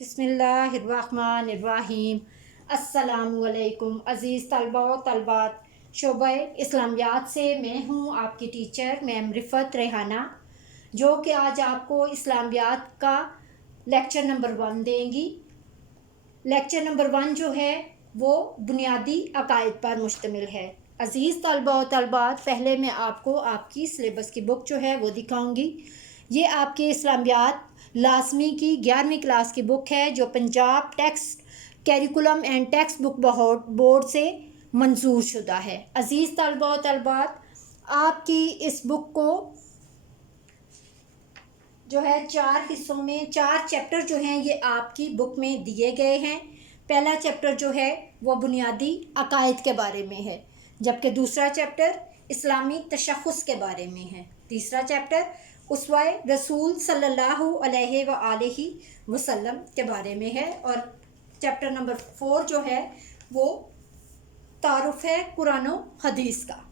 बिस्मिल्लाहिर्रहमानिर्रहीम। अस्सलामुअलैकुम अज़ीज़ तलबा व तलबात, शोबा इस्लामियात से मैं हूँ आपकी टीचर मैम रिफ़त रेहाना, जो कि आज आपको इस्लामियात का लेक्चर नंबर 1 देंगी। लेक्चर नंबर 1 जो है वो बुनियादी अकायद पर मुश्तमिल है। अज़ीज़ तलबा व तलबात, पहले मैं आपको आपकी सिलेबस की बुक जो है वो दिखाऊंगी। ये आपके इस्लामियात लाज़मी की 11वीं क्लास की बुक है, जो Punjab text curriculum and text book board से मंजूर शुदा है। अज़ीज़ तलबा व तलबात, आपकी इस बुक को जो है 4 हिस्सों में 4 चैप्टर जो हैं ये आपकी बुक में दिए गए हैं। पहला चैप्टर जो है वो बुनियादी अकायद के बारे में है, जबकि दूसरा चैप्टर इस्लामी तशख़्ख़ुस के बारे में है। तीसरा चैप्टर उसवाए रसूल सल्लल्लाहु अलैहि व आलिहि वसल्लम के बारे में है, और चैप्टर नंबर 4 जो है वो तारुफ़ है कुरान व हदीस का।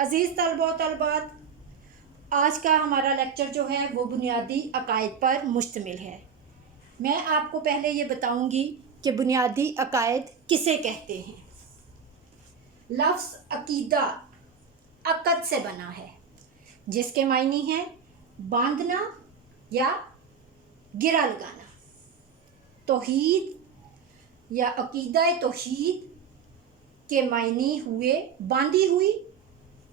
अज़ीज़ तलबा व तलबात, आज का हमारा लेक्चर जो है वो बुनियादी अकायद पर मुश्तमिल है। मैं आपको पहले ये बताऊंगी कि बुनियादी अकायद किसे कहते हैं। लफ्ज़ अकीदा अक़द से बना है, जिसके मायने हैं बांधना या गिरा लगाना। तौहीद या अकीदा तौहीद के मायने हुए बांधी हुई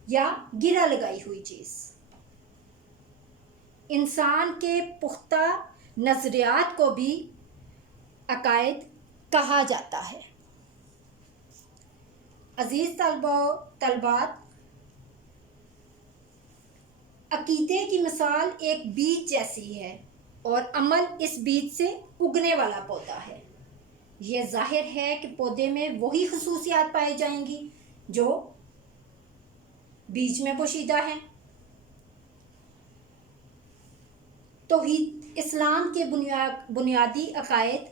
या गिरा लगाई हुई चीज़। इंसान के पुख्ता नज़रियात को भी अकायद कहा जाता है। अज़ीज़ तलबात, अकीदे की मिसाल एक बीज जैसी है और अमल इस बीज से उगने वाला पौधा है। ये जाहिर है कि पौधे में वही खुसूसियात पाई जाएंगी जो बीज में पोशीदा हैं। तौहीद इस्लाम के बुनियादी अकायद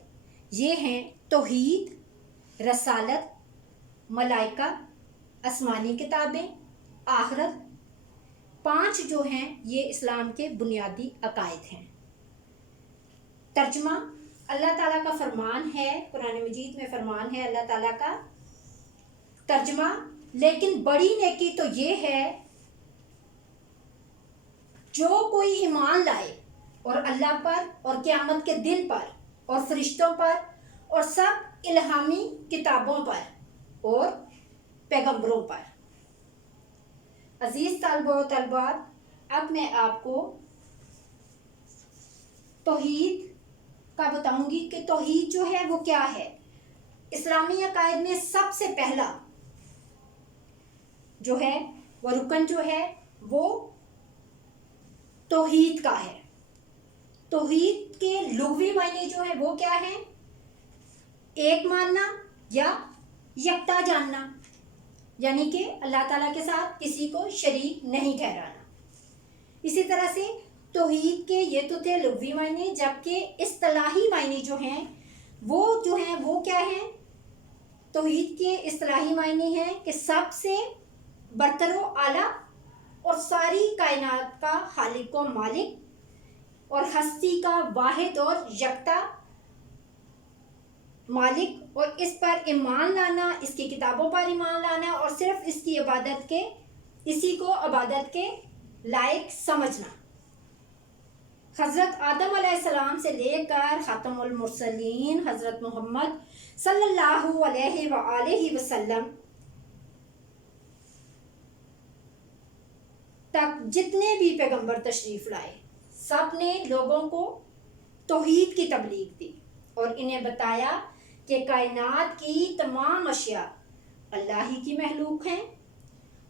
ये हैं: तौहीद, रसालत, मलाइका, आसमानी किताबें, आखिरत। 5 जो हैं ये इस्लाम के बुनियादी अकायद हैं। तर्जमा अल्लाह ताला का फरमान है, कुरान मजीद में फरमान है अल्लाह ताला का। तर्जमा: लेकिन बड़ी नेकी तो ये है जो कोई ईमान लाए और अल्लाह पर और क़यामत के दिन पर और फरिश्तों पर और सब इल्हामी किताबों पर और पैगंबरों पर। अज़ीज़ तलबा व तलबात, अब मैं आपको तौहीद का बताऊंगी कि तौहीद जो है वो क्या है। इस्लामी अकायद में सबसे पहला जो है वो रुकन जो है वो तौहीद का है। तौहीद के लुग़वी मायने जो है वो क्या है? एक मानना या यकता जानना, यानी कि अल्लाह ताला के साथ किसी को शरीक नहीं ठहराना। इसी तरह से तौहीद के ये तो थे लुग़वी मायने, जबकि इस्तिलाही मायने जो हैं वो क्या हैं? तौहीद के इस्तिलाही मायने हैं कि सबसे बरतर व आला और सारी कायनात का खालिक व मालिक और हस्ती का वाहिद और यकता मालिक, और इस पर ईमान लाना, इसकी किताबों पर ईमान लाना और सिर्फ इसी को इबादत के लायक समझना। हज़रत आदम अलैहिस्सलाम से लेकर ख़ातमुल मुरसलीन हज़रत मोहम्मद सल्लल्लाहु अलैहि व आलिहि वसल्लम तक जितने भी पैगंबर तशरीफ़ लाए, सब ने लोगों को तौहीद की तबलीग दी और इन्हें बताया कि कायनात की तमाम अशिया अल्लाह ही की महलूक हैं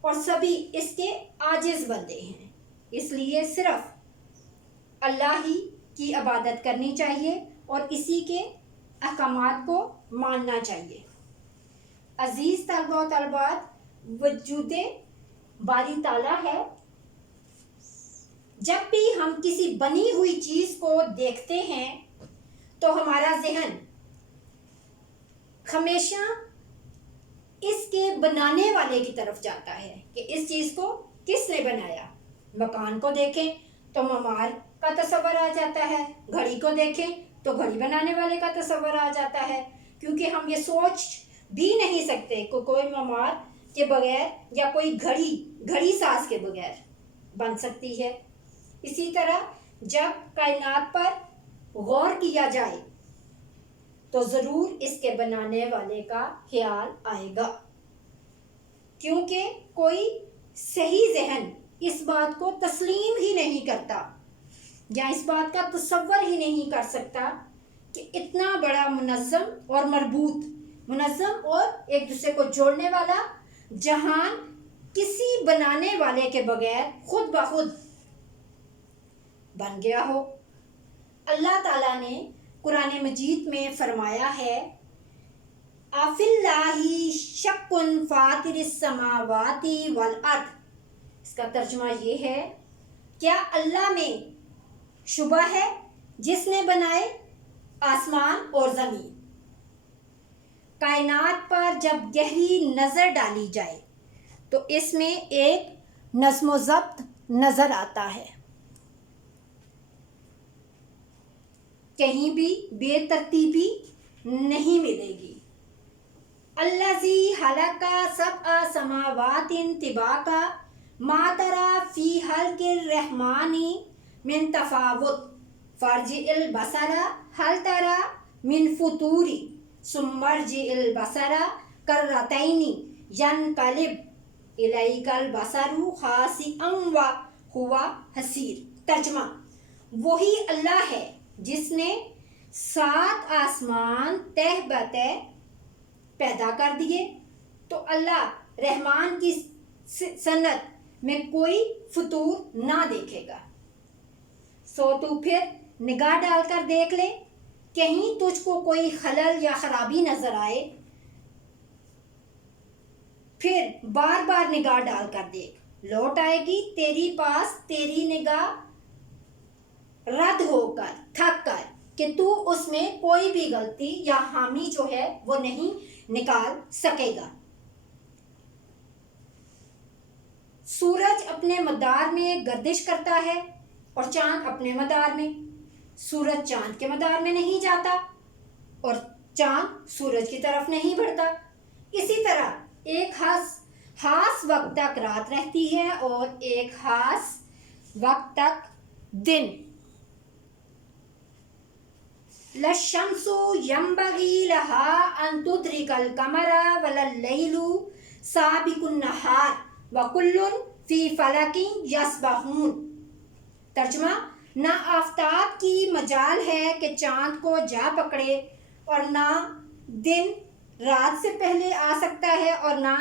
और सभी इसके आजिज़ बंदे हैं। इसलिए सिर्फ अल्लाह ही की इबादत करनी चाहिए और इसी के अहकामात को मानना चाहिए। अज़ीज़ तलबा व तलबात, वजूदे बारी ताला है। जब भी हम किसी बनी हुई चीज़ को देखते हैं तो हमारा जहन हमेशा इसके बनाने वाले की तरफ जाता है कि इस चीज़ को किसने बनाया। मकान को देखें तो ममार का तस्वर आ जाता है, घड़ी को देखें تو گھڑی بنانے والے کا تصور آ جاتا ہے، کیونکہ ہم یہ سوچ بھی نہیں سکتے کہ کوئی معمار کے بغیر یا کوئی گھڑی ساز کے بغیر بن سکتی ہے۔ اسی طرح جب کائنات پر غور کیا جائے تو ضرور اس کے بنانے والے کا خیال آئے گا، کیونکہ کوئی صحیح ذہن اس بات کو تسلیم ہی نہیں کرتا یا اس بات کا تصور ہی نہیں کر سکتا کہ اتنا بڑا منظم اور مربوط، منظم اور ایک دوسرے کو جوڑنے والا جہان کسی بنانے والے کے بغیر خود بخود بن گیا ہو۔ اللہ تعالیٰ نے قرآن مجید میں فرمایا ہے، آفِ اللہ شک فاطر السماوات والارض، اس کا ترجمہ یہ ہے، کیا اللہ میں شبہ ہے جس نے بنائے آسمان اور زمین؟ کائنات پر جب گہری نظر ڈالی جائے تو اس میں ایک نظم و ضبط نظر آتا ہے، کہیں بھی بے ترتیبی نہیں ملے گی۔ الذی خلق سبع سماوات طباقا ما تری فی خلق الرحمن من تفاوت فارجع البصر هل تری من فطور ثم ارجع البصر کرتین ینقلب الیک البصر خاسئا وہو حسیر۔ ترجمہ، وہی اللہ ہے جس نے 7 آسمان تہ بتہ پیدا کر دیے، تو اللہ رحمان کی صنعت میں کوئی فطور نہ دیکھے گا۔ سو تو پھر نگاہ ڈال کر دیکھ لے، کہیں تجھ کو کوئی خلل یا خرابی نظر آئے، پھر بار بار نگاہ ڈال کر دیکھ، لوٹ آئے گی تیری پاس تیری نگاہ رد ہو کر، تھک کر، کہ تو اس میں کوئی بھی غلطی یا خامی جو ہے وہ نہیں نکال سکے گا۔ سورج اپنے مدار میں گردش کرتا ہے اور چاند اپنے مدار میں، سورج چاند کے مدار میں نہیں جاتا اور چاند سورج کی طرف نہیں بڑھتا۔ اسی طرح ایک خاص وقت تک رات رہتی ہے اور ایک خاص وقت تک دن۔ لَلشَّمْسُ يَنبَغِي لَهَا أَن تُدْرِكَ الْقَمَرَ وَلَا اللَّيْلُ سَابِقُ النَّهَارِ وَكُلٌّ فِي فَلَكٍ يَسْبَحُونَ۔ ترجمہ، نہ آفتاب کی مجال ہے کہ چاند کو جا پکڑے، اور نہ دن رات سے پہلے آ سکتا ہے اور نہ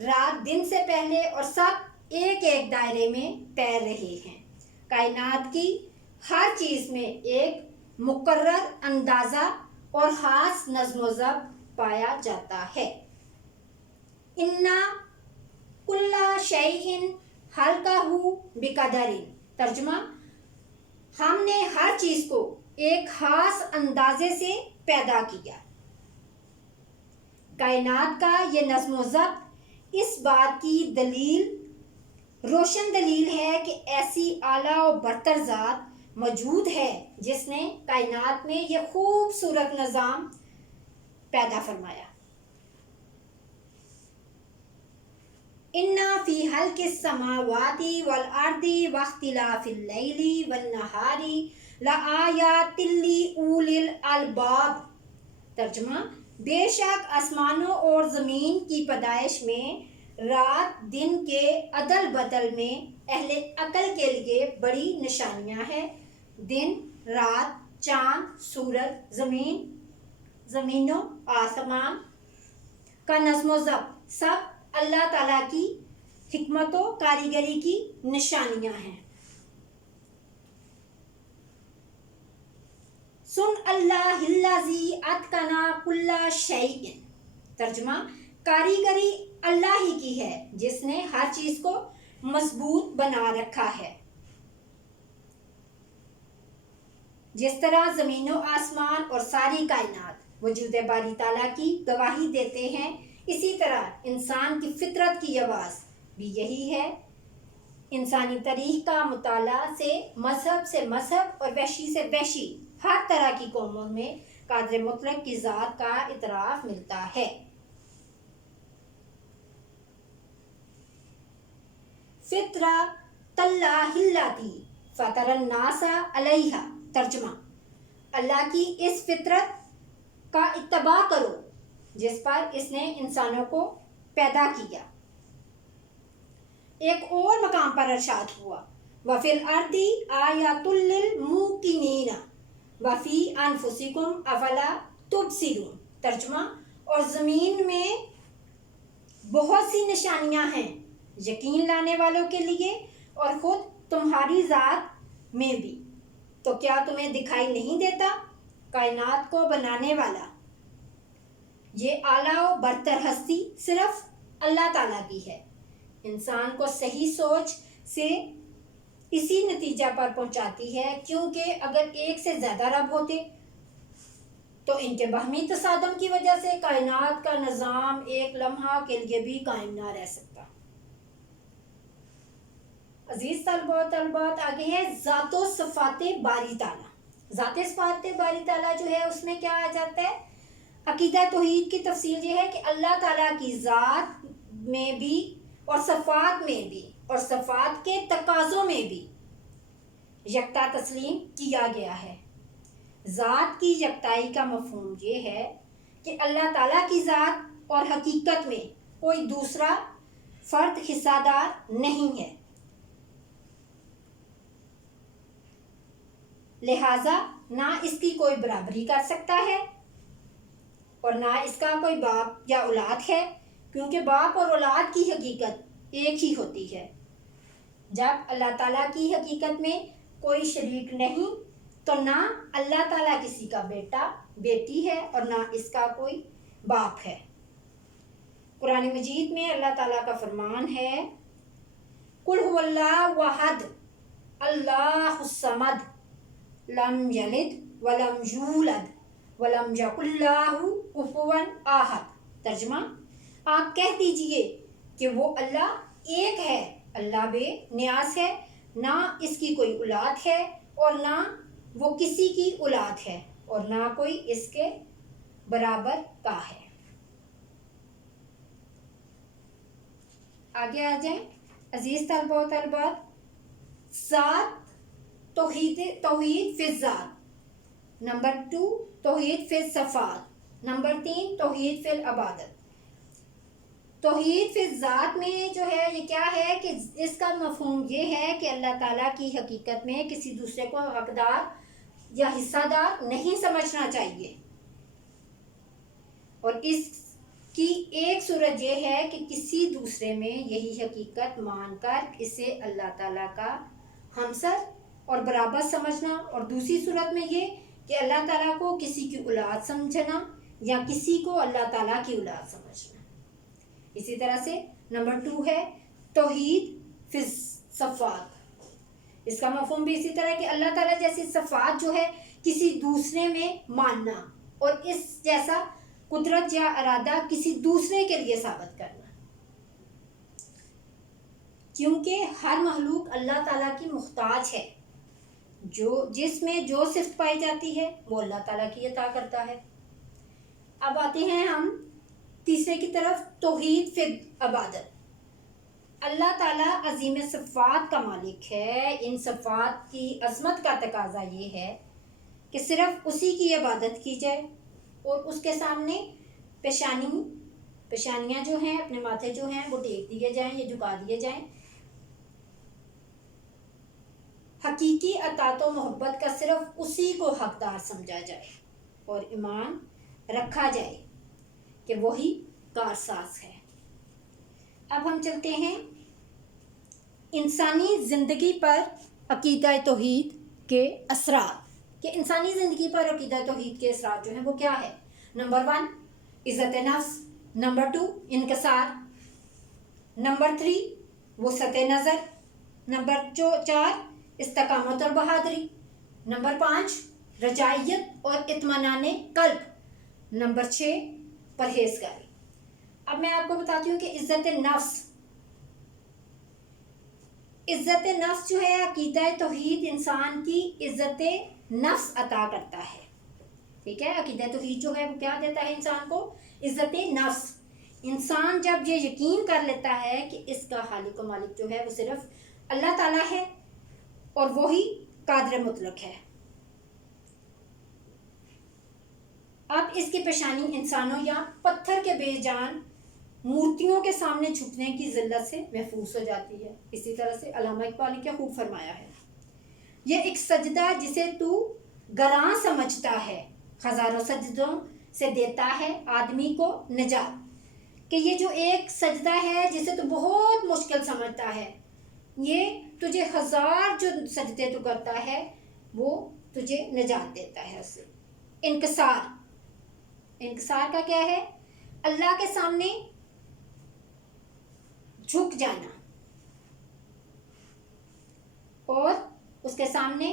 رات دن سے پہلے، اور سب ایک ایک دائرے میں تیر رہے ہیں۔ کائنات کی ہر چیز میں ایک مقرر اندازہ اور خاص نظم و ضبط پایا جاتا ہے۔ اِنَّا كُلَّ شَيْءٍ خَلَقَهُ بِقَدَرٍ۔ ترجمہ، ہم نے ہر چیز کو ایک خاص اندازے سے پیدا کیا۔ کائنات کا یہ نظم و ضبط اس بات کی روشن دلیل ہے کہ ایسی اعلیٰ و برتر ذات موجود ہے جس نے کائنات میں یہ خوبصورت نظام پیدا فرمایا۔ اِنَّ فِي خَلْقِ السَّمَاوَاتِ وَالْأَرْضِ وَاخْتِلَافِ اللَّيْلِ وَالنَّهَارِ لَآيَاتٍ لِأُولِي الْأَلْبَابِ۔ ترجمہ، بے شک آسمانوں اور زمین کی پیدائش میں، رات دن کے عدل بدل میں اہل عقل کے لیے بڑی نشانیاں ہیں۔ دن، رات، چاند، سورج، زمین و آسمان کا نظم و ضبط سب اللہ تعالیٰ کی حکمت و کاریگری کی نشانیاں ہیں۔ سُنْ اللہ الذی اتقن کل شیء۔ ترجمہ، کاریگری اللہ ہی کی ہے جس نے ہر چیز کو مضبوط بنا رکھا ہے۔ جس طرح زمین و آسمان اور ساری کائنات وجود باری تعالیٰ کی گواہی دیتے ہیں، اسی طرح انسان کی فطرت کی آواز بھی یہی ہے۔ انسانی تاریخ کا مطالعہ سے مذہب اور وحشی سے وحشی ہر طرح کی قوموں میں قادر مطلق کی ذات کا اعتراف ملتا ہے۔ فطرۃ اللہ التی فطر الناس علیہا، ترجمہ: اللہ کی اس فطرت کا اتباع کرو جس پر اس نے انسانوں کو پیدا کیا۔ ایک اور مقام پر ارشاد ہوا وَفِي الْأَرْضِ آیَاتٌ لِّلْمُوقِنِينَ وَفِي أَنفُسِكُمْ أَفَلَا تُبْصِرُونَ، ترجمہ: اور زمین میں بہت سی نشانیاں ہیں یقین لانے والوں کے لیے اور خود تمہاری ذات میں بھی، تو کیا تمہیں دکھائی نہیں دیتا؟ کائنات کو بنانے والا، یہ اعلیٰ و برتر ہستی صرف اللہ تعالیٰ کی ہے۔ انسان کو صحیح سوچ سے اسی نتیجہ پر پہنچاتی ہے، کیونکہ اگر ایک سے زیادہ رب ہوتے تو ان کے باہمی تصادم کی وجہ سے کائنات کا نظام ایک لمحہ کے لیے بھی قائم نہ رہ سکتا۔ عزیز طلباء و طالبات، آگے ہے ذات و صفات باری تعالیٰ۔ ذات صفات باری تعالیٰ جو ہے اس میں کیا آ جاتا ہے؟ عقیدہ توحید کی تفصیل یہ ہے کہ اللہ تعالیٰ کی ذات میں بھی اور صفات میں بھی اور صفات کے تقاضوں میں بھی یکتا تسلیم کیا گیا ہے۔ ذات کی یکتائی کا مفہوم یہ ہے کہ اللہ تعالیٰ کی ذات اور حقیقت میں کوئی دوسرا فرد حصہ دار نہیں ہے، لہٰذا نہ اس کی کوئی برابری کر سکتا ہے اور نہ اس کا کوئی باپ یا اولاد ہے، کیونکہ باپ اور اولاد کی حقیقت ایک ہی ہوتی ہے۔ جب اللہ تعالیٰ کی حقیقت میں کوئی شریک نہیں تو نہ اللہ تعالیٰ کسی کا بیٹا بیٹی ہے اور نہ اس کا کوئی باپ ہے۔ قرآن مجید میں اللہ تعالیٰ کا فرمان ہے قُلْ هُوَ اللَّهُ أَحَدٌ اللَّهُ الصَّمَدُ لم یلد ولم یولد ولم یکن لہ کفوا احد، ترجمہ: آپ کہہ دیجئے کہ وہ اللہ ایک ہے، اللہ بے نیاز ہے، نہ اس کی کوئی اولاد ہے اور نہ وہ کسی کی اولاد ہے اور نہ کوئی اس کے برابر کا ہے۔ آگے آ جائیں عزیز طلباء و طالبات، ذات توحید فی الذات، نمبر 2 توحید فی الصفات، نمبر 3 توحید فی العبادت۔ توحید فی الذات میں جو ہے یہ کیا ہے کہ اس کا مفہوم یہ ہے کہ اللہ تعالیٰ کی حقیقت میں کسی دوسرے کو حقدار یا حصہ دار نہیں سمجھنا چاہیے، اور اس کی ایک صورت یہ ہے کہ کسی دوسرے میں یہی حقیقت مان کر اسے اللہ تعالیٰ کا ہمسر اور برابر سمجھنا، اور دوسری صورت میں یہ کہ اللہ تعالیٰ کو کسی کی اولاد سمجھنا یا کسی کو اللہ تعالیٰ کی اولاد سمجھنا۔ اسی طرح سے نمبر 2 ہے توحید فی الصفات، اس کا مفہوم بھی اسی طرح کہ اللہ تعالیٰ جیسی صفات جو ہے کسی دوسرے میں ماننا اور اس جیسا قدرت یا ارادہ کسی دوسرے کے لیے ثابت کرنا، کیونکہ ہر مخلوق اللہ تعالیٰ کی محتاج ہے، جس میں جو صفت پائی جاتی ہے وہ اللہ تعالیٰ کی عطا کرتا ہے۔ اب آتے ہیں ہم تیسرے کی طرف، توحید فی عبادت۔ اللہ تعالیٰ عظیم صفات کا مالک ہے، ان صفات کی عظمت کا تقاضا یہ ہے کہ صرف اسی کی عبادت کی جائے اور اس کے سامنے پیشانیاں جو ہیں، اپنے ماتھے جو ہیں وہ ٹیک دیے جائیں یا جھکا دیے جائیں۔ حقیقی اطاعت و محبت کا صرف اسی کو حقدار سمجھا جائے اور ایمان رکھا جائے کہ وہی کارساز ہے۔ اب ہم چلتے ہیں انسانی زندگی پر عقیدہ توحید کے اثرات، کہ انسانی زندگی پر عقیدہ توحید کے اثرات جو ہیں وہ کیا ہے۔ نمبر 1 عزت نفس، نمبر 2 انکسار، نمبر 3 وسعت نظر، نمبر 4 استقامت اور بہادری، نمبر 5 رجائیت اور اطمینان قلب، نمبر 6 پرہیزگاری۔ اب میں آپ کو بتاتی ہوں کہ عزت نفس جو ہے عقیدہ توحید انسان کی عزت नफ्स अता करता है। ठीक है, अकीदा तौहीद जो है वो क्या देता है इंसान को? इज़्ज़त नफ्स। इंसान जब ये यकीन कर लेता है कि इसका खालिक व मालिक जो है वो सिर्फ अल्लाह ताला है और वही कादिर मुतलक है। अब इसकी पेशानी इंसानों या पत्थर के बेजान मूर्तियों के सामने झुकने की जिल्लत से महफूज हो जाती है। इसी तरह से अल्लामा इकबाल ने क्या खूब फरमाया है, ये एक सजदा जिसे तू गरां समझता है, हजारों सजदों से देता है आदमी को निजात। कि ये जो एक सजदा है जिसे तू बहुत मुश्किल समझता है, ये तुझे हजार जो सजदे तू करता है वो तुझे निजात देता है उससे। इनकसार, इनकसार का क्या है? अल्लाह के सामने झुक जाना और उसके सामने,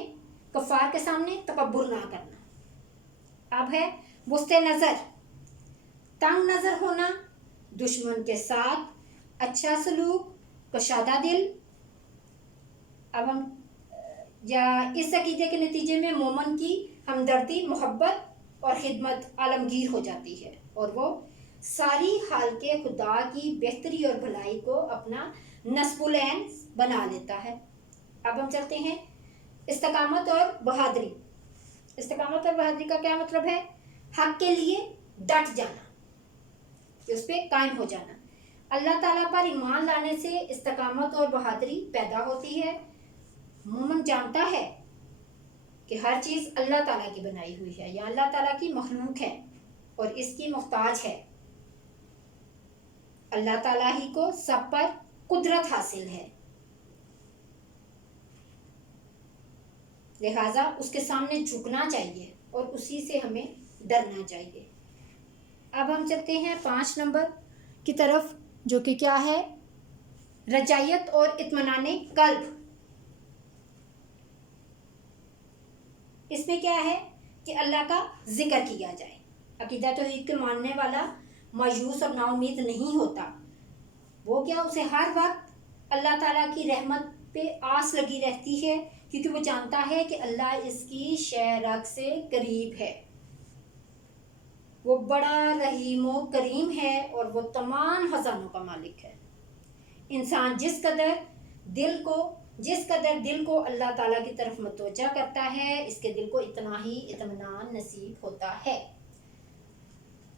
कफार के सामने तकब्बुर ना करना। अब है वुस्ते नज़र, तंग नज़र होना, दुश्मन के साथ अच्छा सलूक, कशादा दिल। अब हम या इस अकीदे के नतीजे में मोमन की हमदर्दी, मोहब्बत और खिदमत आलमगीर हो जाती है और वो सारी हाल के खुदा की बेहतरी और भलाई को अपना नस्बुल ऐन बना लेता है। अब हम चलते हैं इस्तिकामत और बहादुरी। इस्तिकामत और बहादुरी का क्या मतलब है? हक के लिए डट जाना, उस पर कायम हो जाना। अल्लाह ताला पर ईमान लाने से इस्तिकामत और बहादुरी पैदा होती है। मोमिन जानता है कि हर चीज़ अल्लाह ताला की बनाई हुई है या अल्लाह ताला की मखलूक है और इसकी मुख्ताज है। अल्लाह ताला ही को सब पर कुदरत हासिल है, लिहाजा उसके सामने झुकना चाहिए और उसी से हमें डरना चाहिए। अब हम चलते हैं 5 नंबर की तरफ, जो कि क्या है? रजायत और इत्मीनाने कल्ब। इसमें क्या है कि अल्लाह का जिक्र किया जाए। अकीदा तौहीद के मानने वाला मायूस और नाउमीद नहीं होता। वो क्या, उसे हर वक्त अल्लाह ताला की रहमत पे आस लगी रहती है, क्योंकि वो जानता है कि अल्लाह इसकी शहरक से करीब है। वो बड़ा रहीम व करीम है और वो तमाम खजानों का मालिक है। इंसान जिस कदर दिल को अल्लाह ताला की तरफ मतवज्जा करता है, इसके दिल को इतना ही इत्मीनान नसीब होता है।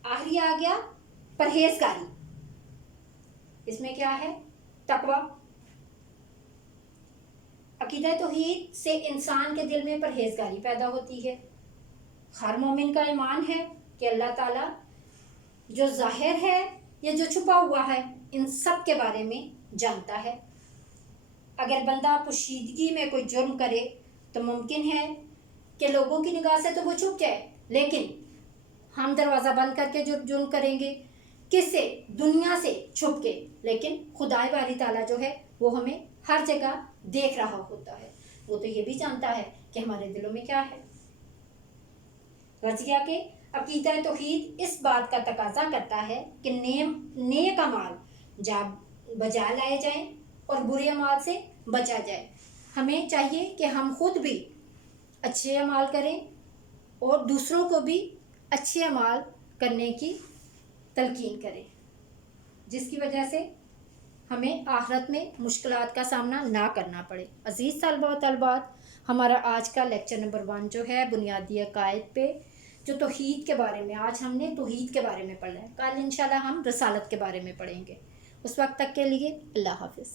आखिरी आ गया परहेजगारी। इसमें क्या है? तकवा। अकीदा तौहीद से इंसान के दिल में परहेजगारी पैदा होती है। हर मोमिन का ईमान है कि अल्लाह ताला जो जाहिर है या जो छुपा हुआ है, इन सब के बारे में जानता है। अगर बंदा पोशीदगी में कोई जुर्म करे तो मुमकिन है कि लोगों की निगाह से तो वो छुप जाए, लेकिन हम दरवाज़ा बंद करके जो जुर्म करेंगे, किससे? दुनिया से छुप के, लेकिन खुदाई बारी ताला जो है वो हमें हर जगह देख रहा होता है। वो तो ये भी जानता है कि हमारे दिलों में क्या है। रज़िया के अकीदा तौहीद इस बात का तकाजा करता है कि नेक अमाल जब बजा लाए जाएं और बुरे अमाल से बचा जाए। हमें चाहिए कि हम खुद भी अच्छे अमाल करें और दूसरों को भी अच्छे अमाल करने की तलकीन करें, जिसकी वजह से हमें आखिरत में मुश्किलात का सामना ना करना पड़े। अज़ीज़ तलबा व तलबात, हमारा आज का लेक्चर नंबर 1 जो है बुनियादी अकायद पे, जो तौहीद के बारे में, आज हमने तौहीद के बारे में पढ़ा है। कल इंशाल्लाह हम रसालत के बारे में पढ़ेंगे। उस वक्त तक के लिए अल्लाह हाफ़िज़।